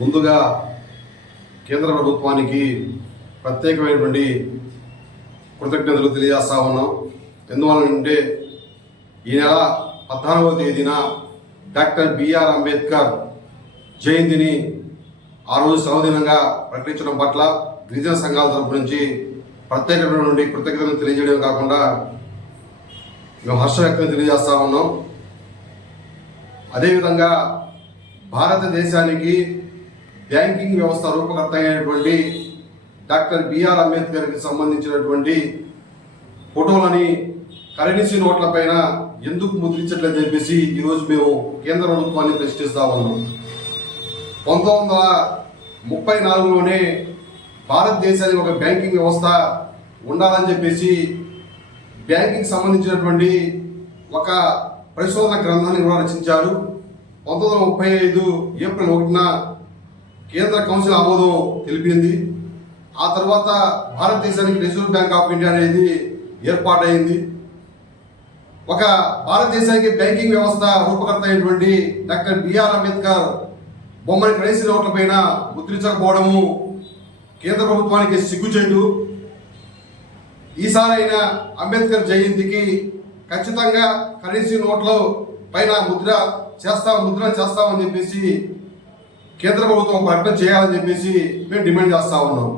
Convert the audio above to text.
ముందుగా కేంద్ర ప్రభుత్వానికి ప్రత్యేకమైనటువంటి కృతజ్ఞతలు తెలియజేస్తా ఉన్నాం. ఎందువలనంటే ఈ నెల 14వ తేదీన డాక్టర్ బిఆర్ అంబేద్కర్ జయంతిని ఆ రోజు సెలవుదినంగా ప్రకటించడం పట్ల గిరిజన సంఘాల తరపు నుంచి ప్రత్యేకమైనటువంటి కృతజ్ఞతలు తెలియజేయడం కాకుండా మేము హర్ష వ్యక్తం తెలియజేస్తా ఉన్నాం. అదేవిధంగా భారతదేశానికి బ్యాంకింగ్ వ్యవస్థ రూపకర్త అయినటువంటి డాక్టర్ బిఆర్ అంబేద్కర్కి సంబంధించినటువంటి ఫోటోలని కరెన్సీ నోట్ల పైన ఎందుకు ముద్రించట్లేదని చెప్పేసి ఈరోజు మేము కేంద్ర ప్రభుత్వాన్ని ప్రశ్నిస్తా ఉన్నాం. 1934లోనే భారతదేశానికి ఒక బ్యాంకింగ్ వ్యవస్థ ఉండాలని చెప్పేసి బ్యాంకింగ్ సంబంధించినటువంటి ఒక పరిశోధన గ్రంథాన్ని కూడా రచించారు. 1935 ఏప్రిల్ 1న కేంద్ర కౌన్సిల్ ఆమోదం తెలిపింది. ఆ తర్వాత భారతదేశానికి రిజర్వ్ బ్యాంక్ ఆఫ్ ఇండియా అనేది ఏర్పాటైంది. ఒక భారతదేశానికి బ్యాంకింగ్ వ్యవస్థ రూపకర్త అయినటువంటి డాక్టర్ బిఆర్ అంబేద్కర్ బొమ్మని కరెన్సీ నోట్ల పైన ముద్రించకపోవడము కేంద్ర ప్రభుత్వానికి సిగ్గుచేటు. ఈసారైనా అంబేద్కర్ జయంతికి ఖచ్చితంగా కరెన్సీ నోట్ల పైన ముద్రణ చేస్తామని చెప్పేసి కేంద్ర ప్రభుత్వం ప్రకటన చేయాలని చెప్పేసి మేము డిమాండ్ చేస్తా ఉన్నాం.